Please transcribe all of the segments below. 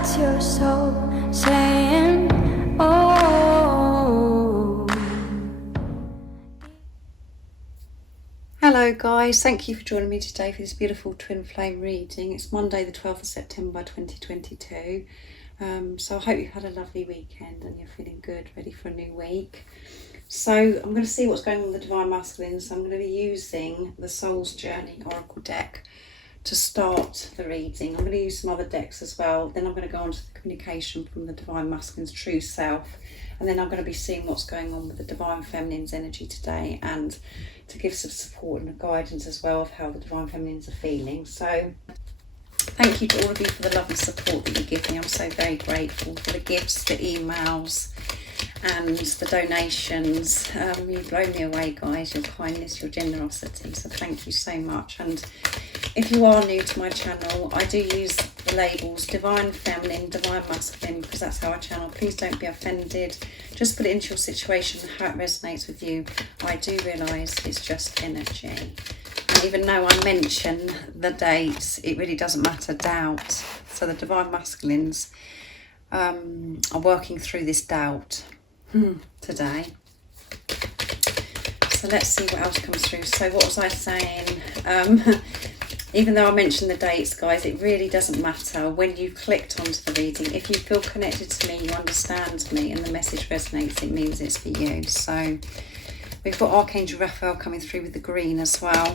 That's your soul saying, oh. Hello guys, thank you for joining me today for this beautiful twin flame reading. It's Monday the 12th of September 2022. So I hope you've had a lovely weekend and you're feeling good, ready for a new week. So I'm going to see what's going on with the Divine Masculine. So I'm going to be using the Soul's Journey Oracle deck to start the reading. I'm going to use some other decks as well. Then I'm going to go on to the communication from the Divine Masculine's true self. And then I'm going to be seeing what's going on with the Divine Feminine's energy today, and to give some support and guidance as well of how the Divine Feminines are feeling. So thank you to all of you for the lovely support that you give me. I'm so very grateful for the gifts, the emails and the donations. You blow me away, guys, your kindness, your generosity. So thank you so much. And if you are new to my channel, I do use the labels Divine Feminine, Divine Masculine, because that's our channel. Please don't be offended. Just put it into your situation, how it resonates with you. I do realise it's just energy. And even though I mention the dates, it really doesn't matter. Doubt. So the Divine Masculines are working through this doubt today. So let's see what else comes through. So what was I saying? Even though I mentioned the dates, guys, it really doesn't matter. When you've clicked onto the reading, if you feel connected to me, you understand me, and the message resonates, it means it's for you. So we've got Archangel Raphael coming through with the green as well.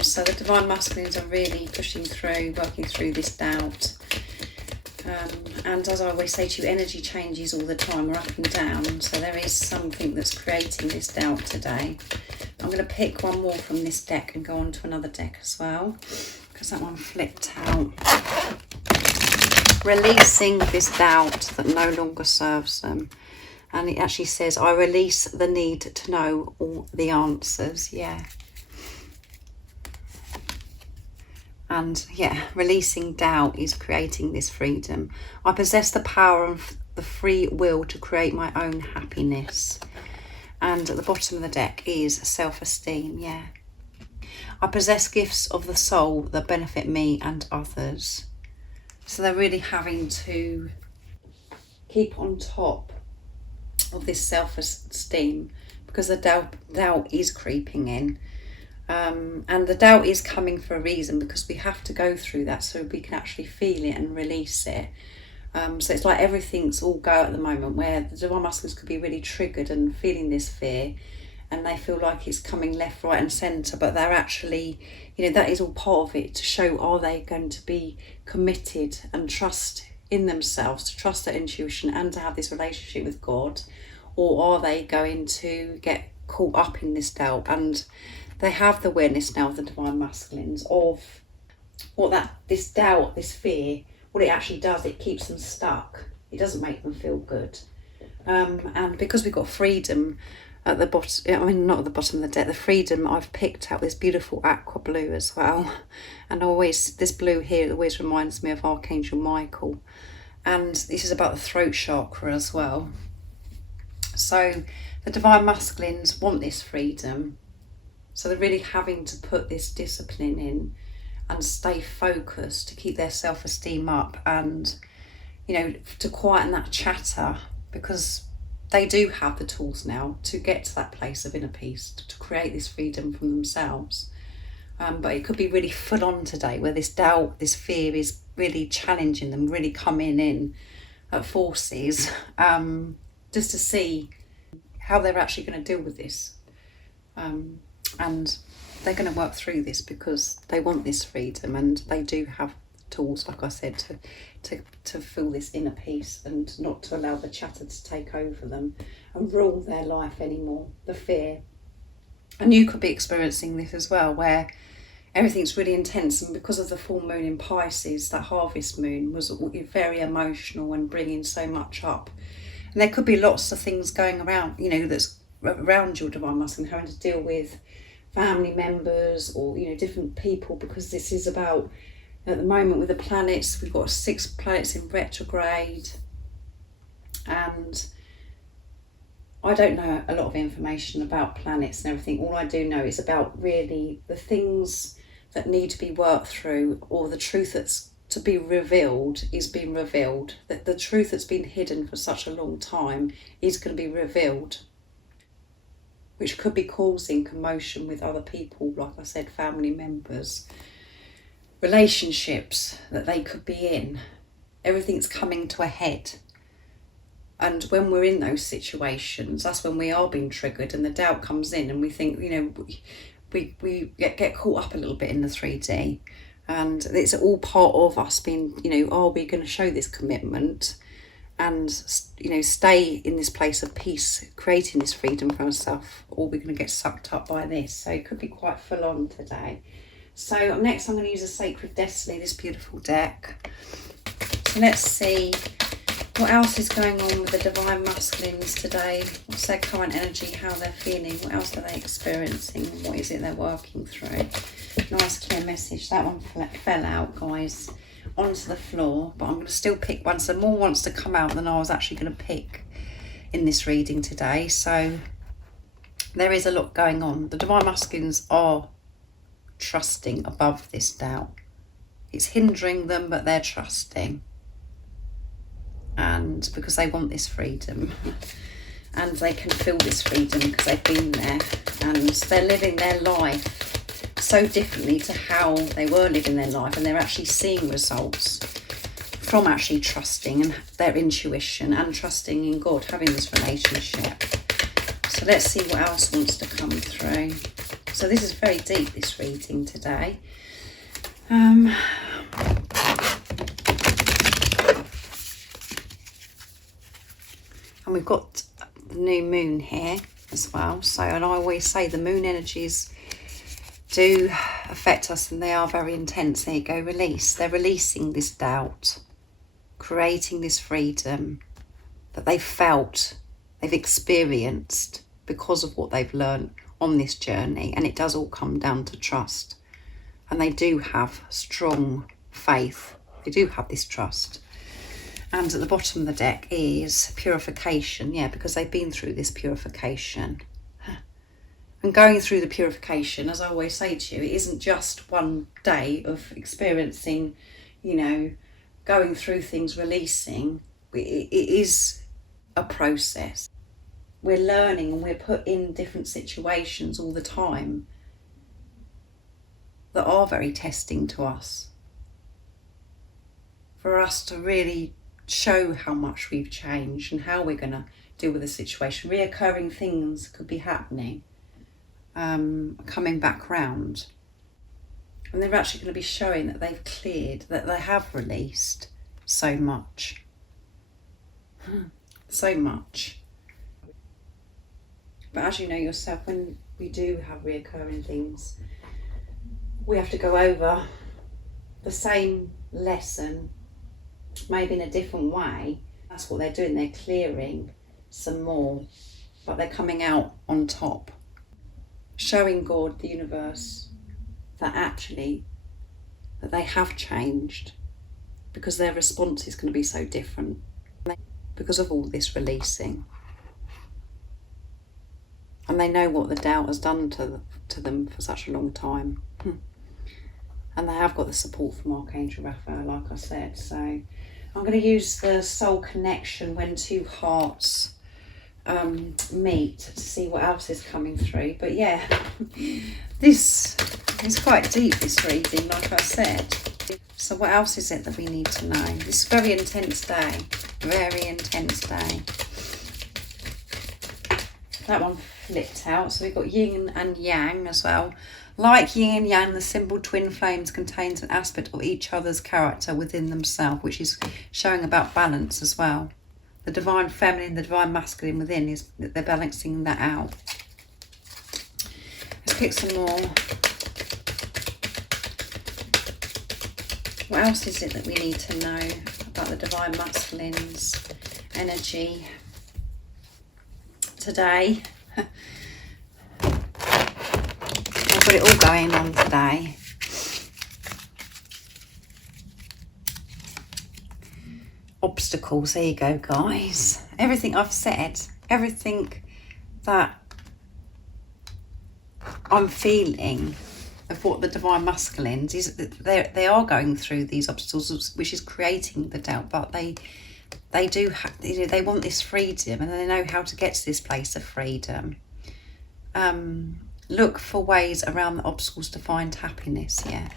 So the Divine Masculines are really pushing through, working through this doubt. And as I always say to you, energy changes all the time. We're up and down. So there is something that's creating this doubt today. I'm going to pick one more from this deck and go on to another deck as well, because that one flipped out. Releasing this doubt that no longer serves them. And it actually says, I release the need to know all the answers. Yeah. And yeah, releasing doubt is creating this freedom. I possess the power of the free will to create my own happiness. And at the bottom of the deck is self-esteem. Yeah. I possess gifts of the soul that benefit me and others. So they're really having to keep on top of this self-esteem, because the doubt is creeping in. And the doubt is coming for a reason, because we have to go through that so we can actually feel it and release it. So it's like everything's all go at the moment, where the Divine Masculines could be really triggered and feeling this fear, and they feel like it's coming left, right and centre, but they're actually, you know, that is all part of it, to show, are they going to be committed and trust in themselves, to trust their intuition and to have this relationship with God, or are they going to get caught up in this doubt? And they have the awareness now of the Divine Masculines of what this doubt, this fear, what it actually does. It keeps them stuck. It doesn't make them feel good. And because we've got freedom at the bottom, I mean, not at the bottom of the deck, the freedom, I've picked out this beautiful aqua blue as well. And always, this blue here always reminds me of Archangel Michael. And this is about the throat chakra as well. So the Divine Masculines want this freedom. So they're really having to put this discipline in and stay focused to keep their self-esteem up, and, you know, to quieten that chatter, because they do have the tools now to get to that place of inner peace, to create this freedom from themselves. But it could be really full on today, where this doubt, this fear is really challenging them, really coming in at forces, just to see how they're actually going to deal with this. And they're going to work through this because they want this freedom, and they do have tools, like I said, to feel this inner peace and not to allow the chatter to take over them and rule their life anymore, the fear. And you could be experiencing this as well, where everything's really intense, and because of the full moon in Pisces, that harvest moon was very emotional and bringing so much up. And there could be lots of things going around, you know, that's around your Divine Masculine, having to deal with family members or, you know, different people, because this is about, at the moment with the planets, we've got 6 planets in retrograde, and I don't know a lot of information about planets and everything. All I do know is about really the things that need to be worked through, or the truth that's to be revealed is being revealed. That the truth that's been hidden for such a long time is going to be revealed, which could be causing commotion with other people, like I said, family members, relationships that they could be in. Everything's coming to a head. And when we're in those situations, that's when we are being triggered and the doubt comes in, and we think, you know, we get caught up a little bit in the 3D. And it's all part of us being, you know, are we going to show this commitment and, you know, stay in this place of peace, creating this freedom for ourselves, or we're going to get sucked up by this? So it could be quite full on today. So next I'm going to use a Sacred Destiny, this beautiful deck. So let's see what else is going on with the Divine Masculines today. What's their current energy, how they're feeling, what else are they experiencing, what is it they're working through? Nice clear message. That one fell out, guys, onto the floor, but I'm going to still pick one. So more wants to come out than I was actually going to pick in this reading today. So there is a lot going on. The Divine Masculines are trusting above this doubt. It's hindering them, but they're trusting. And because they want this freedom. And they can feel this freedom because they've been there. And they're living their life so differently to how they were living their life, and they're actually seeing results from actually trusting and their intuition and trusting in God, having this relationship. So let's see what else wants to come through. So this is very deep, this reading today. And we've got the new moon here as well. So, and I always say the moon energies do affect us, and they are very intense. There you go, release. They're releasing this doubt, creating this freedom that they've felt, they've experienced because of what they've learned on this journey. And it does all come down to trust. And they do have strong faith. They do have this trust. And at the bottom of the deck is purification. Yeah, because they've been through this purification. And going through the purification, as I always say to you, it isn't just one day of experiencing, you know, going through things, releasing. It is a process. We're learning and we're put in different situations all the time that are very testing to us. For us to really show how much we've changed and how we're going to deal with the situation. Reoccurring things could be happening. Coming back round, and they're actually going to be showing that they've cleared, that they have released so much, so much. But as you know yourself, when we do have reoccurring things, we have to go over the same lesson, maybe in a different way. That's what they're doing. They're clearing some more, but they're coming out on top. Showing God, the universe, that actually, that they have changed, because their response is going to be so different because of all this releasing. And they know what the doubt has done to them for such a long time. And they have got the support from Archangel Raphael, like I said. So I'm going to use the soul connection when two hearts meet to see what else is coming through. But yeah, this is quite deep, this reading, like I said. So what else is it that we need to know? This is a very intense day, very intense day. That one flipped out, so we've got yin and yang as well. Like yin and yang, the symbol twin flames contains an aspect of each other's character within themselves, which is showing about balance as well. The divine feminine, the divine masculine within, is that they're balancing that out. Let's pick some more. What else is it that we need to know about the divine masculine's energy today? I've got it all going on today. Obstacles, there you go, guys. Everything I've said, everything that I'm feeling of what the divine masculines is, that they are going through these obstacles, which is creating the doubt, but they do they want this freedom, and they know how to get to this place of freedom. Look for ways around the obstacles to find happiness, yeah.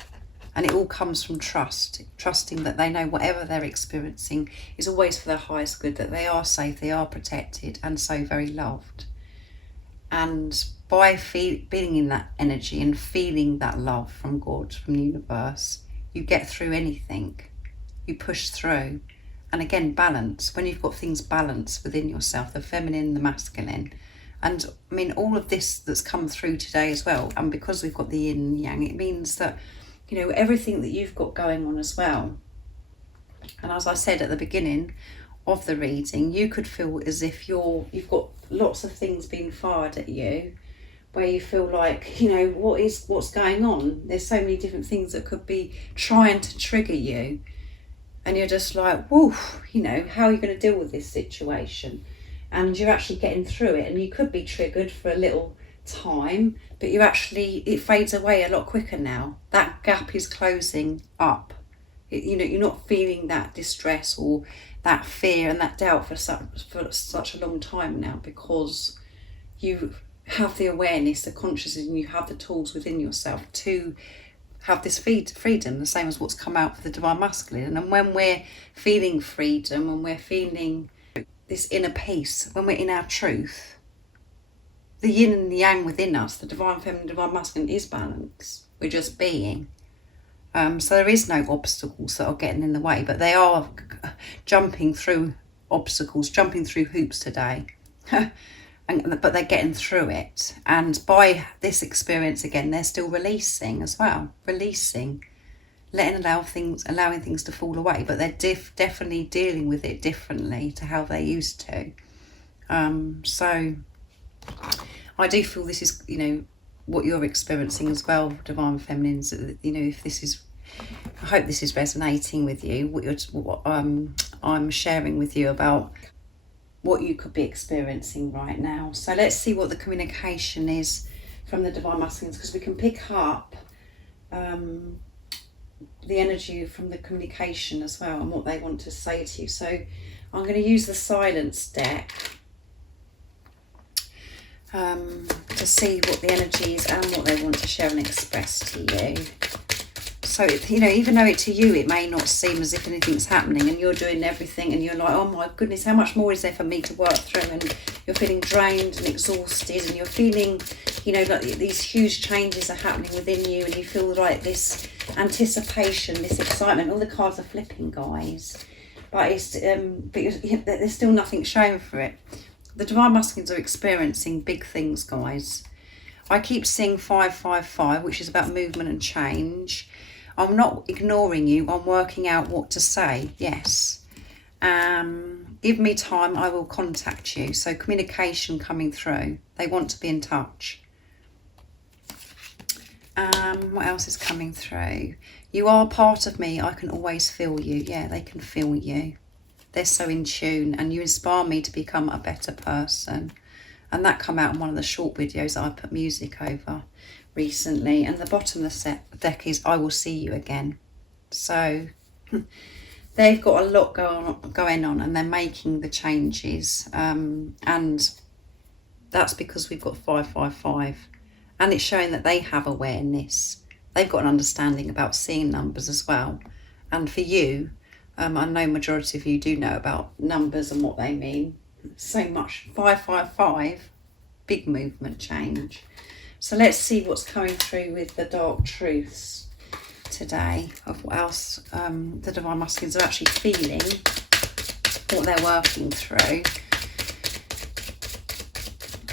And it all comes from trusting that they know whatever they're experiencing is always for their highest good, that they are safe, they are protected, and so very loved. And by being in that energy and feeling that love from God, from the universe, you get through anything. You push through. And again, balance. When you've got things balanced within yourself, the feminine, the masculine. And I mean, all of this that's come through today as well, and because we've got the yin and yang, it means that, you know, everything that you've got going on as well. And as I said at the beginning of the reading, you could feel as if you've got lots of things being fired at you, where you feel like, you know, what's going on? There's so many different things that could be trying to trigger you. And you're just like, whoa, you know, how are you going to deal with this situation? And you're actually getting through it, and you could be triggered for a little time, but it fades away a lot quicker now. That gap is closing up. You're not feeling that distress or that fear and that doubt for such a long time now, because you have the awareness, the consciousness, and you have the tools within yourself to have this freedom, the same as what's come out for the divine masculine. And when we're feeling freedom, when we're feeling this inner peace, when we're in our truth, the yin and the yang within us, the divine feminine, divine masculine, is balance. We're just being. So there is no obstacles that are getting in the way, but they are jumping through obstacles, jumping through hoops today. But they're getting through it. And by this experience, again, they're still releasing as well. Releasing, allowing things to fall away. But they're definitely dealing with it differently to how they used to. So I do feel this is, you know, what you're experiencing as well, divine feminines. You know, I hope this is resonating with you, what I'm sharing with you about what you could be experiencing right now. So let's see what the communication is from the divine masculines, because we can pick up the energy from the communication as well, and what they want to say to you. So I'm going to use the silence deck to see what the energy is and what they want to share and express to you. So, you know, even though to you it may not seem as if anything's happening, and you're doing everything, and you're like, oh my goodness, how much more is there for me to work through? And you're feeling drained and exhausted, and you're feeling, you know, like these huge changes are happening within you, and you feel like this anticipation, this excitement. All the cards are flipping, guys, but there's still nothing showing for it. The divine masculines are experiencing big things, guys. I keep seeing 555, which is about movement and change. I'm not ignoring you. I'm working out what to say. Yes. Give me time. I will contact you. So communication coming through. They want to be in touch. What else is coming through? You are part of me. I can always feel you. Yeah, they can feel you. They're so in tune, and you inspire me to become a better person. And that come out in one of the short videos that I put music over recently. And the bottom of the deck is I will see you again. So they've got a lot going on, and they're making the changes. And that's because we've got 555. And it's showing that they have awareness. They've got an understanding about seeing numbers as well. And for you, I know majority of you do know about numbers and what they mean. So much. 555, big movement change. So let's see what's coming through with the dark truths today, of what else the divine masculines are actually feeling, what they're working through,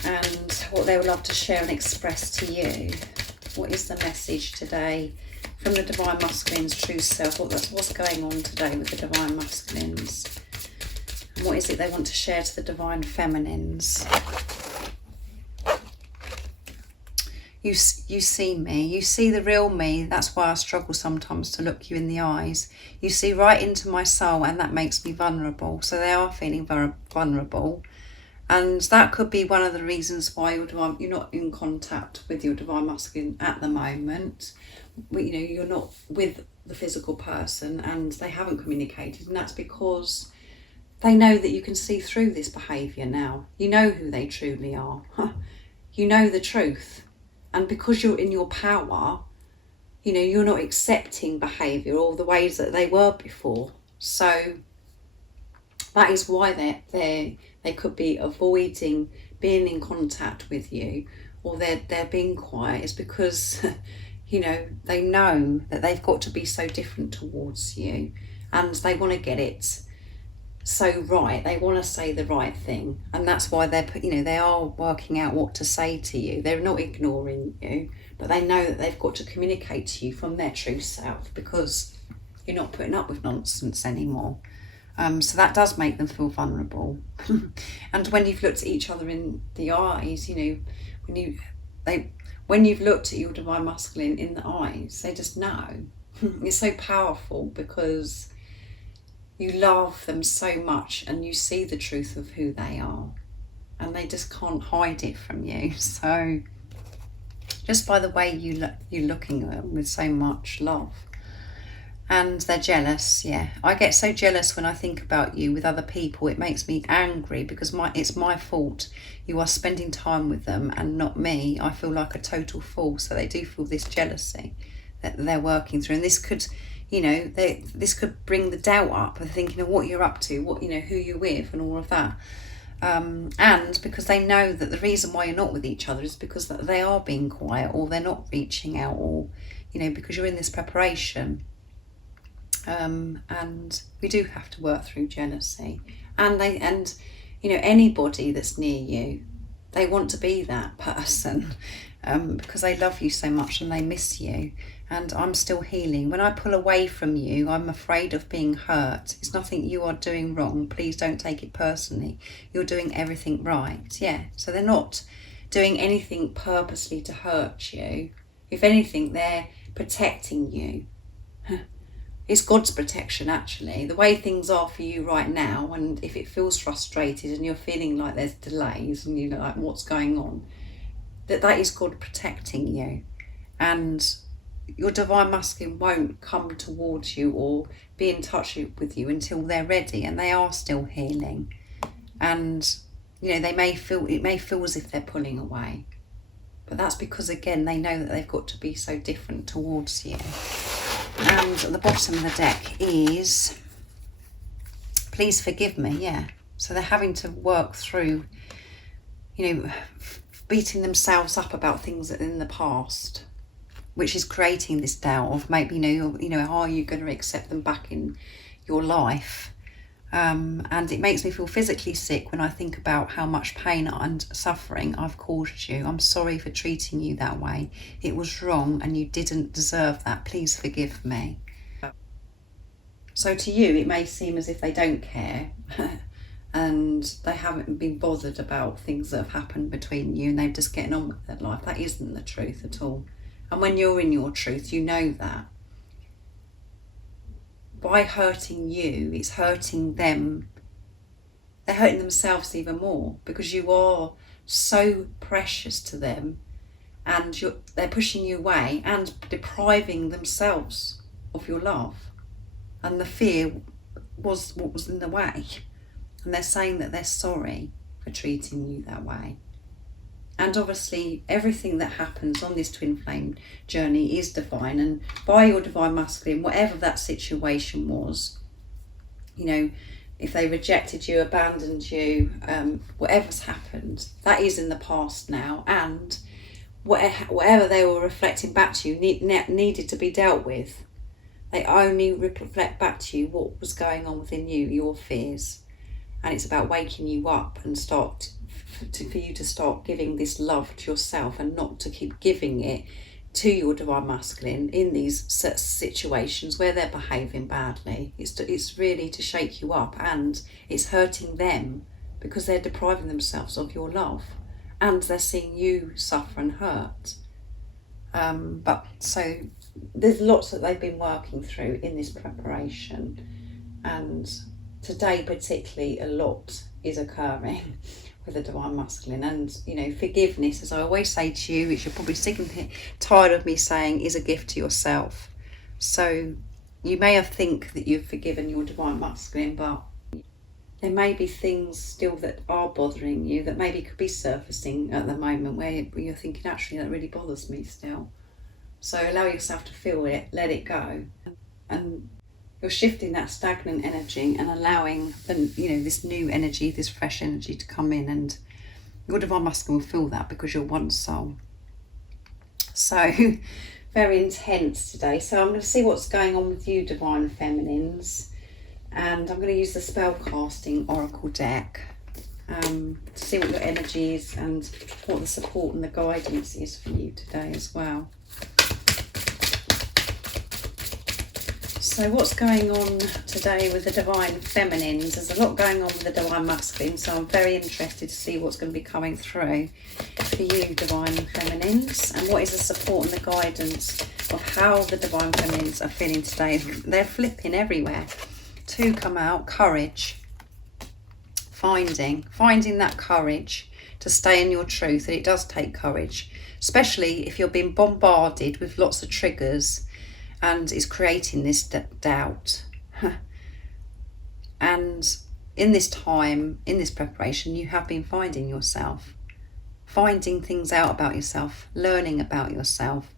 and what they would love to share and express to you. What is the message today from the divine masculine's true self? What's going on today with the divine masculines? And what is it they want to share to the divine feminines? You see me. You see the real me. That's why I struggle sometimes to look you in the eyes. You see right into my soul, and that makes me vulnerable. So they are feeling vulnerable. And that could be one of the reasons why you're not in contact with your divine masculine at the moment. You're not with the physical person and they haven't communicated, and that's because they know that you can see through this behaviour now. You know who they truly are. You know the truth. And because you're in your power, you're not accepting behaviour or the ways that they were before. So that is why they could be avoiding being in contact with you, or they're being quiet. Is because they know that they've got to be so different towards you, and they want to get it so right. They want to say the right thing, and that's why they are working out what to say to you. They're not ignoring you, but they know that they've got to communicate to you from their true self, because you're not putting up with nonsense anymore. So that does make them feel vulnerable. And when you've looked at each other in the eyes, when you've looked at your divine masculine in the eyes, they just know. It's so powerful because you love them so much and you see the truth of who they are, and they just can't hide it from you. So just by the way you're looking at them with so much love. And they're jealous. Yeah, I get so jealous when I think about you with other people. It makes me angry because it's my fault. You are spending time with them and not me. I feel like a total fool. So they do feel this jealousy that they're working through, and this could, this could bring the doubt up of thinking of what you're up to, what who you're with, and all of that. And because they know that the reason why you're not with each other is because they are being quiet, or they're not reaching out, or because you're in this preparation. And we do have to work through jealousy, and anybody that's near you, they want to be that person, because they love you so much and they miss you. And I'm still healing. When I pull away from you, I'm afraid of being hurt. It's nothing you are doing wrong. Please don't take it personally. You're doing everything right. Yeah. So they're not doing anything purposely to hurt you. If anything, they're protecting you. It's God's protection, actually. The way things are for you right now, and if it feels frustrated and you're feeling like there's delays and like what's going on, that is God protecting you. And your divine masculine won't come towards you or be in touch with you until they're ready, and they are still healing. And it may feel as if they're pulling away, but that's because, again, they know that they've got to be so different towards you. And at the bottom of the deck is please forgive me. Yeah, so they're having to work through beating themselves up about things in the past, which is creating this doubt of maybe are you going to accept them back in your life. And it makes me feel physically sick when I think about how much pain and suffering I've caused you. I'm sorry for treating you that way. It was wrong and you didn't deserve that. Please forgive me. So to you, it may seem as if they don't care and they haven't been bothered about things that have happened between you, and they're just getting on with their life. That isn't the truth at all. And when you're in your truth, you know that. By hurting you, it's hurting them. They're hurting themselves even more, because you are so precious to them, and they're pushing you away and depriving themselves of your love. And the fear was what was in the way. And they're saying that they're sorry for treating you that way. And obviously everything that happens on this twin flame journey is divine, and by your divine masculine, whatever that situation was, if they rejected you, abandoned you, whatever's happened, that is in the past now, and whatever they were reflecting back to you needed to be dealt with. They only reflect back to you what was going on within you, your fears, and it's about waking you up and for you to start giving this love to yourself, and not to keep giving it to your divine masculine in these situations where they're behaving badly. It's really to shake you up, and it's hurting them because they're depriving themselves of your love, and they're seeing you suffer and hurt. But so there's lots that they've been working through in this preparation, and today particularly a lot is occurring with the divine masculine. And you know, forgiveness, as I always say to you, which you're probably sick and tired of me saying, is a gift to yourself. So you may have think that you've forgiven your divine masculine, but there may be things still that are bothering you that maybe could be surfacing at the moment where you're thinking, actually that really bothers me still. So allow yourself to feel it, let it go, and you're shifting that stagnant energy and allowing this new energy, this fresh energy to come in, and your divine masculine will feel that because you're one soul. So very intense today. So I'm going to see what's going on with you, divine feminines, and I'm going to use the spellcasting oracle deck to see what your energy is and what the support and the guidance is for you today as well. So what's going on today with the divine feminines? There's a lot going on with the divine masculine, so I'm very interested to see what's going to be coming through for you, divine feminines, and what is the support and the guidance of how the divine feminines are feeling today. They're flipping everywhere. 2 come out, courage, finding that courage to stay in your truth. And it does take courage, especially if you're being bombarded with lots of triggers and is creating this doubt. And in this time, in this preparation, you have been finding yourself, finding things out about yourself, learning about yourself.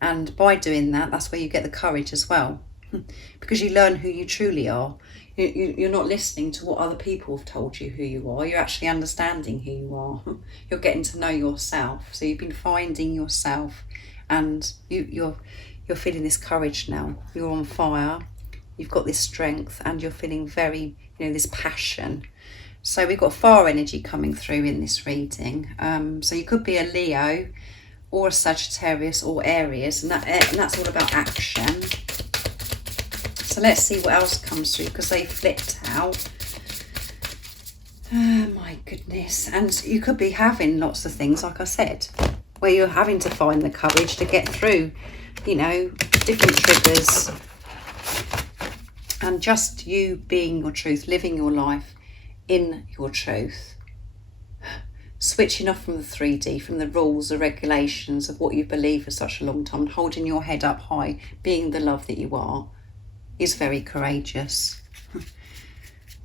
And by doing that, that's where you get the courage as well, because you learn who you truly are. You're not listening to what other people have told you who you are. You're actually understanding who you are. You're getting to know yourself. So you've been finding yourself, and you're feeling this courage now. You're on fire. You've got this strength, and you're feeling very, this passion. So we've got fire energy coming through in this reading. So you could be a Leo or a Sagittarius or Aries, and that's all about action. So let's see what else comes through, because they flipped out. Oh my goodness. And you could be having lots of things, like I said, where you're having to find the courage to get through, different triggers. And just you being your truth, living your life in your truth. Switching off from the 3D, from the rules, the regulations of what you believe for such a long time, and holding your head up high, being the love that you are, is very courageous.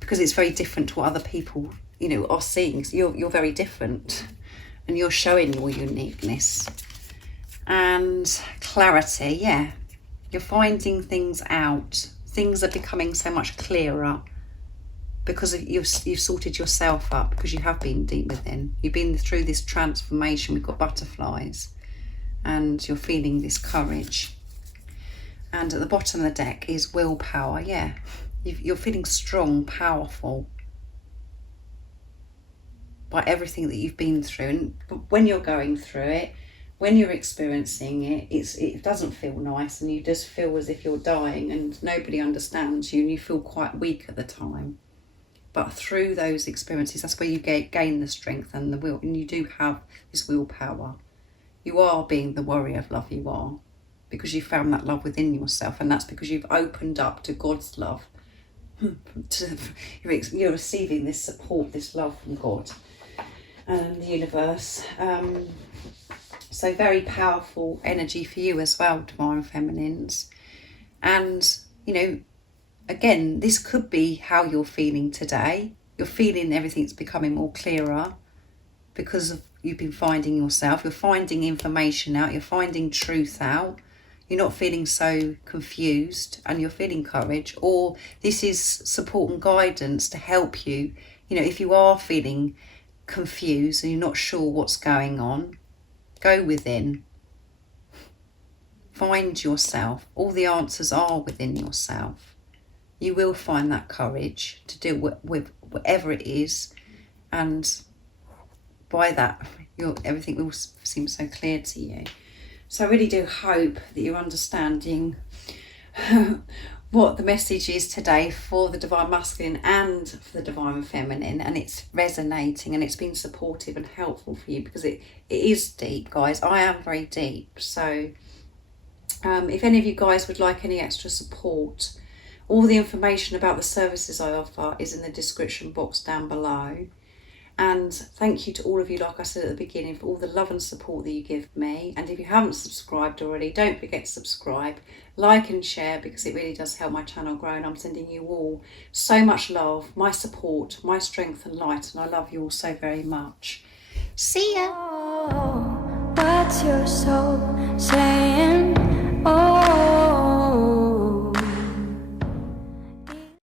Because it's very different to what other people, are seeing. So you're very different, and you're showing your uniqueness. And clarity, yeah. You're finding things out. Things are becoming so much clearer because you've sorted yourself up, because you have been deep within. You've been through this transformation. We've got butterflies, and you're feeling this courage. And at the bottom of the deck is willpower, yeah. You're feeling strong, powerful by everything that you've been through. And when you're going through it, when you're experiencing it, it doesn't feel nice, and you just feel as if you're dying and nobody understands you, and you feel quite weak at the time. But through those experiences, that's where you gain the strength and the will, and you do have this willpower. You are being the warrior of love you are, because you found that love within yourself, and that's because you've opened up to God's love. You're receiving this support, this love from God and the universe. So very powerful energy for you as well, divine feminines. And, again, this could be how you're feeling today. You're feeling everything's becoming more clearer because you've been finding yourself. You're finding information out. You're finding truth out. You're not feeling so confused, and you're feeling courage. Or this is support and guidance to help you. If you are feeling confused and you're not sure what's going on, go within. Find yourself. All the answers are within yourself. You will find that courage to deal with whatever it is, and by that, everything will seem so clear to you. So I really do hope that you're understanding what the message is today for the divine masculine and for the divine feminine, and it's resonating, and it's been supportive and helpful for you, because it is deep, guys. I am very deep. So if any of you guys would like any extra support, all the information about the services I offer is in the description box down below. And thank you to all of you, like I said at the beginning, for all the love and support that you give me. And if you haven't subscribed already, don't forget to subscribe, like and share, because it really does help my channel grow. And I'm sending you all so much love, my support, my strength and light. And I love you all so very much. See ya. Oh, what's your soul saying?